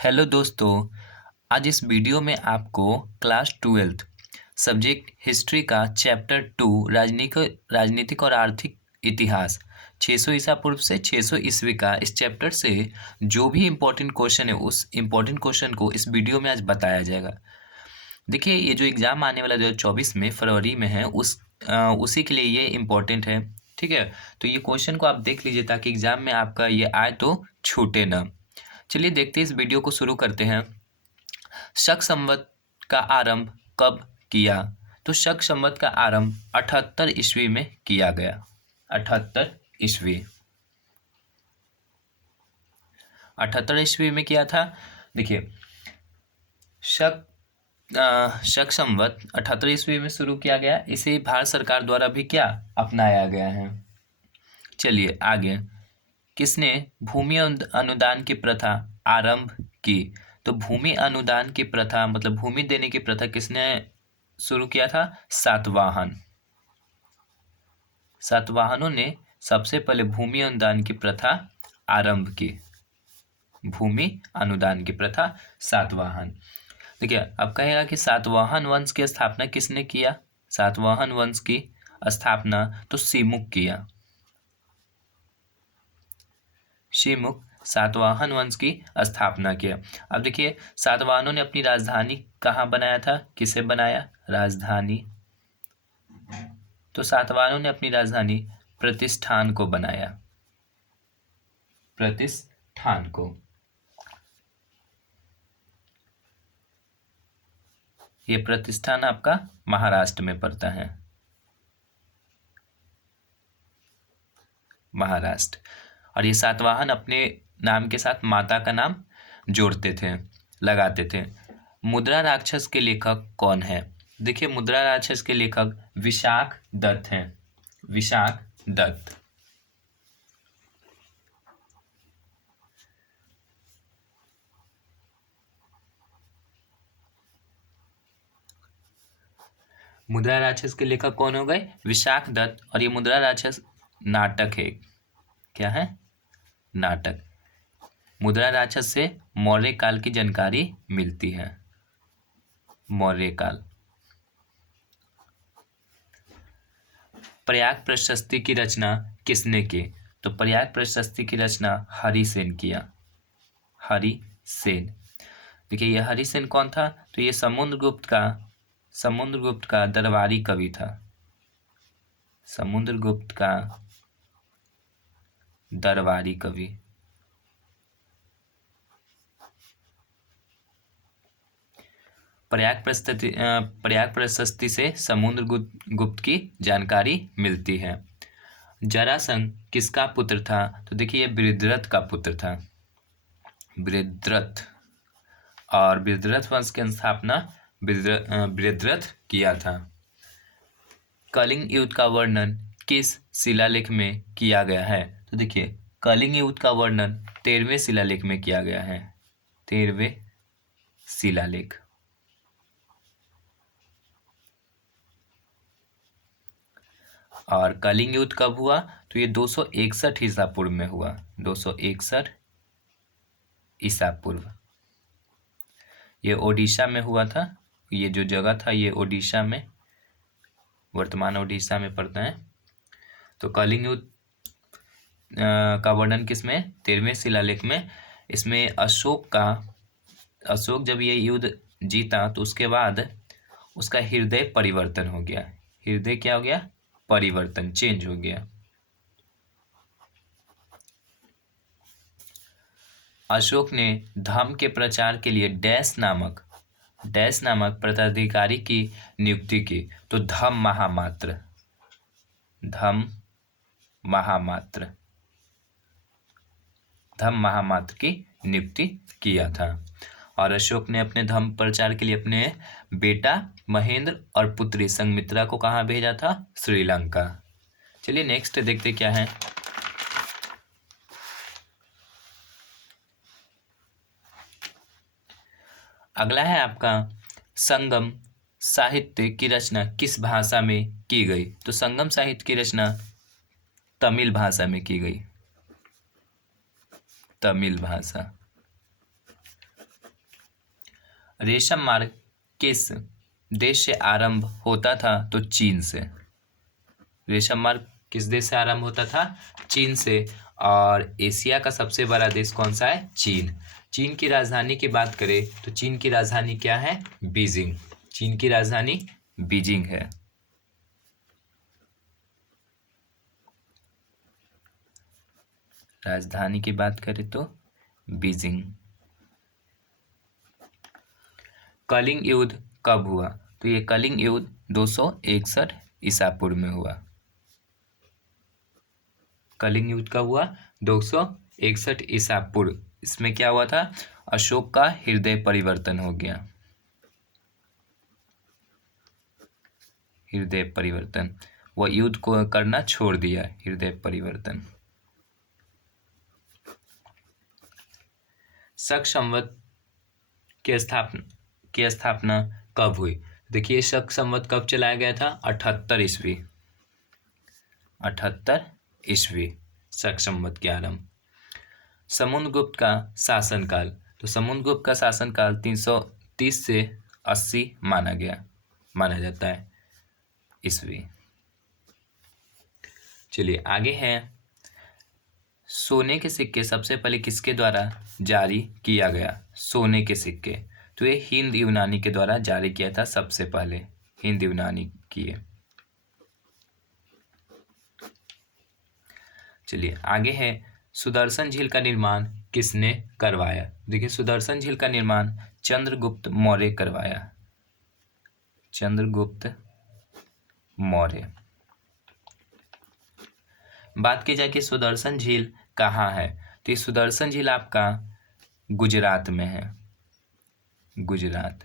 Hello दोस्तों। आज इस वीडियो में आपको क्लास ट्वेल्थ सब्जेक्ट हिस्ट्री का चैप्टर 2 राजनीतिक और आर्थिक इतिहास 600 ईसा पूर्व से 600 ईस्वी का इस चैप्टर से जो भी इम्पोर्टेंट क्वेश्चन है उस इम्पोर्टेंट क्वेश्चन को इस वीडियो में आज बताया जाएगा। देखिए, ये जो एग्ज़ाम आने वाला 2024 में फरवरी में है उसी के लिए ये इम्पोर्टेंट है। ठीक है, तो ये क्वेश्चन को आप देख लीजिए ताकि एग्ज़ाम में आपका ये आए तो छूटे ना। चलिए देखते हैं, इस वीडियो को शुरू करते हैं। शक संवत का आरंभ कब किया? तो शक संवत का आरंभ 78 ईस्वी में किया गया। 78 ईस्वी 78 ईस्वी में किया था। देखिए, शक संवत 78 ईस्वी में शुरू किया गया। इसे भारत सरकार द्वारा भी क्या अपनाया गया है। चलिए आगे, किसने भूमि अनुदान की प्रथा आरंभ की? तो भूमि अनुदान की प्रथा मतलब भूमि देने की प्रथा किसने शुरू किया था? सातवाहन। सातवाहनों ने सबसे पहले भूमि अनुदान की प्रथा आरंभ की। भूमि अनुदान की प्रथा सातवाहन। देखिए, अब कहेगा कि सातवाहन वंश की स्थापना किसने किया? सातवाहन वंश की स्थापना तो सिमुक किया। शिमुक सातवाहन वंश की स्थापना किया। अब देखिए, सातवाहनों ने अपनी राजधानी कहाँ बनाया था? किसे बनाया राजधानी? तो सातवाहनों ने अपनी राजधानी प्रतिष्ठान को बनाया। प्रतिष्ठान को। ये प्रतिष्ठान आपका महाराष्ट्र में पड़ता है। महाराष्ट्र। और ये सातवाहन अपने नाम के साथ माता का नाम जोड़ते थे, लगाते थे। मुद्रा राक्षस के लेखक कौन है? देखिए, मुद्रा राक्षस के लेखक विशाख दत्त हैं। विशाख दत्त। मुद्रा राक्षस के लेखक कौन हो गए? विशाख दत्त। और ये मुद्रा राक्षस नाटक है। क्या है? नाटक। मुद्रा राक्षस से मौर्य काल की जानकारी मिलती है। मौर्य काल। प्रयाग प्रशस्ति की रचना किसने की? तो प्रयाग प्रशस्ति की रचना हरिसेन किया। हरिसेन। देखिए, यह हरिसेन कौन था? तो ये समुद्रगुप्त का दरबारी कवि था। समुद्रगुप्त का दरबारी कवि। प्रयाग प्रशस्ति से समुद्रगुप्त की जानकारी मिलती है। जरासंध किसका पुत्र था? तो देखिए, ये बृहद्रथ का पुत्र था। बृहद्रथ। और बृहद्रथ वंश की स्थापना बृहद्रथ किया था। कलिंग युद्ध का वर्णन किस शिलालेख में किया गया है? तो देखिए, कलिंग युद्ध का वर्णन 13वें शिलालेख में किया गया है। 13वें शिलालेख। और कलिंग युद्ध कब हुआ? तो ये 261 ईसा पूर्व में हुआ। 261 ईसा पूर्व। ये ओडिशा में हुआ था। ये जो जगह था ये ओडिशा में, वर्तमान ओडिशा में पड़ता है। तो कलिंग युद्ध का वर्णन किसमें? 13वें शिलालेख में। इसमें अशोक जब ये युद्ध जीता तो उसके बाद उसका हृदय परिवर्तन हो गया। हृदय क्या हो गया? परिवर्तन, चेंज हो गया। अशोक ने धर्म के प्रचार के लिए डैश नामक पदाधिकारी की नियुक्ति की। तो धम्म महामात्र की नियुक्ति किया था। और अशोक ने अपने धर्म प्रचार के लिए अपने बेटा महेंद्र और पुत्री संघमित्रा को कहाँ भेजा था? श्रीलंका। चलिए नेक्स्ट देखते क्या है। अगला है आपका, संगम साहित्य की रचना किस भाषा में की गई? तो संगम साहित्य की रचना तमिल भाषा में की गई। तमिल भाषा। रेशम मार्ग किस देश से आरंभ होता था? तो चीन से। रेशम मार्ग किस देश से आरंभ होता था? चीन से। और एशिया का सबसे बड़ा देश कौन सा है? चीन। चीन की राजधानी की बात करें तो चीन की राजधानी क्या है? बीजिंग। चीन की राजधानी बीजिंग है। राजधानी की बात करें तो बीजिंग। कलिंग युद्ध कब हुआ? तो ये कलिंग युद्ध 261 ईसा पूर्व में हुआ। कलिंग युद्ध कब हुआ? 261 ईसा पूर्व। इसमें क्या हुआ था? अशोक का हृदय परिवर्तन हो गया। हृदय परिवर्तन, वह युद्ध को करना छोड़ दिया। हृदय परिवर्तन। शक संवत की स्थापना कब हुई? देखिए, शक संवत कब चलाया गया था? 78 ईस्वी। 78 ईस्वी शक संवत के आरंभ। समुद्रगुप्त का शासनकाल, तो समुद्रगुप्त का शासनकाल 330 से 80 माना जाता है ईस्वी। चलिए आगे है, सोने के सिक्के सबसे पहले किसके द्वारा जारी किया गया? सोने के सिक्के, तो ये हिंद यूनानी के द्वारा जारी किया था सबसे पहले। हिंद यूनानी किए। चलिए आगे है, सुदर्शन झील का निर्माण किसने करवाया? देखिए, सुदर्शन झील का निर्माण चंद्रगुप्त मौर्य करवाया। चंद्रगुप्त मौर्य। बात की जाए कि सुदर्शन झील कहाँ है, तो ये सुदर्शन झील आपका गुजरात में है। गुजरात।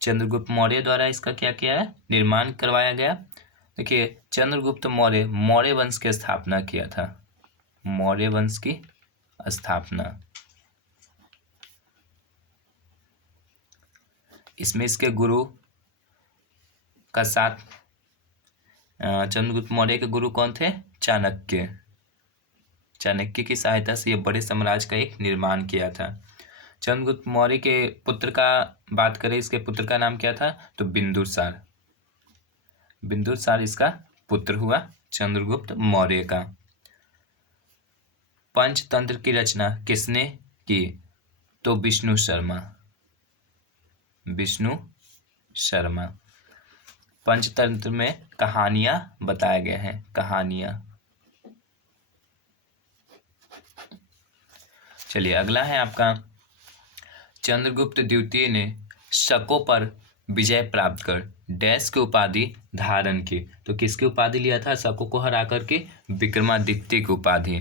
चंद्रगुप्त मौर्य द्वारा इसका क्या किया है? निर्माण करवाया गया। देखिए, चंद्रगुप्त मौर्य मौर्य वंश की स्थापना किया था। मौर्य वंश की स्थापना। इसमें इसके गुरु का साथ, चंद्रगुप्त मौर्य के गुरु कौन थे? चाणक्य। चाणक्य की सहायता से यह बड़े साम्राज्य का एक निर्माण किया था। चंद्रगुप्त मौर्य के पुत्र का बात करें, इसके पुत्र का नाम क्या था? तो बिंदुसार। बिंदुसार इसका पुत्र हुआ चंद्रगुप्त मौर्य का। पंचतंत्र की रचना किसने की? तो विष्णु शर्मा। विष्णु शर्मा। पंचतंत्र में कहानियां बताए गए हैं। कहानियां। चलिए अगला है आपका, चंद्रगुप्त द्वितीय ने शकों पर विजय प्राप्त कर डैश की उपाधि धारण की। तो किसकी उपाधि लिया था शकों को हरा करके? विक्रमादित्य की उपाधि।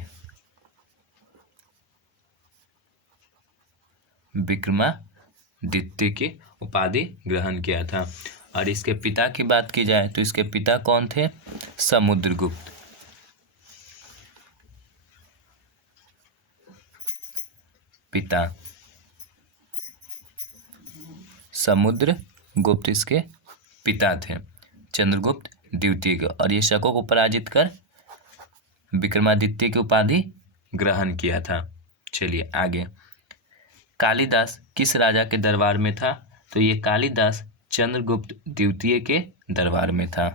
विक्रमादित्य की उपाधि ग्रहण किया था। और इसके पिता की बात की जाए तो इसके पिता कौन थे? समुद्रगुप्त। पिता समुद्रगुप्त इसके पिता थे, चंद्रगुप्त द्वितीय के। और ये शकों को पराजित कर विक्रमादित्य की उपाधि ग्रहण किया था। चलिए आगे, कालिदास किस राजा के दरबार में था? तो ये कालिदास चंद्रगुप्त द्वितीय के दरबार में था।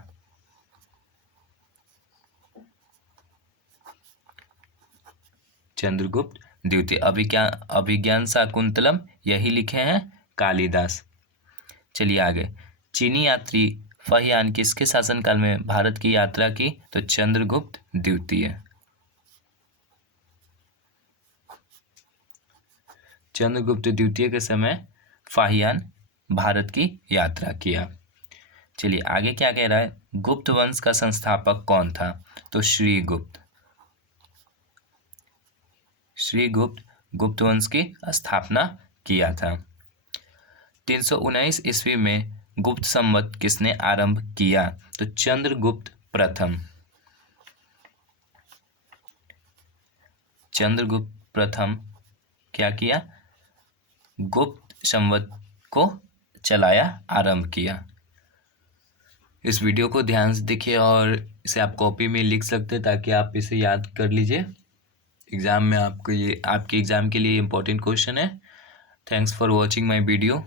चंद्रगुप्त द्वितीय। अभिज्ञान शाकुंतलम यही लिखे हैं कालिदास। चलिए आगे, चीनी यात्री फाहियान किसके शासनकाल में भारत की यात्रा की? तो चंद्रगुप्त द्वितीय। चंद्रगुप्त द्वितीय के समय फाहियान भारत की यात्रा किया। चलिए आगे क्या कह रहा है, गुप्त वंश का संस्थापक कौन था? तो श्रीगुप्त। श्रीगुप्त गुप्त वंश की स्थापना किया था। 319 ईस्वी में गुप्त संवत किसने आरंभ किया? तो चंद्रगुप्त प्रथम। चंद्रगुप्त प्रथम क्या किया? गुप्त संवत को चलाया, आरंभ किया। इस वीडियो को ध्यान से देखिए और इसे आप कॉपी में लिख सकते हैं ताकि आप इसे याद कर लीजिए। एग्जाम में आपको ये आपके एग्जाम के लिए इम्पोर्टेंट क्वेश्चन है। Thanks for watching my video.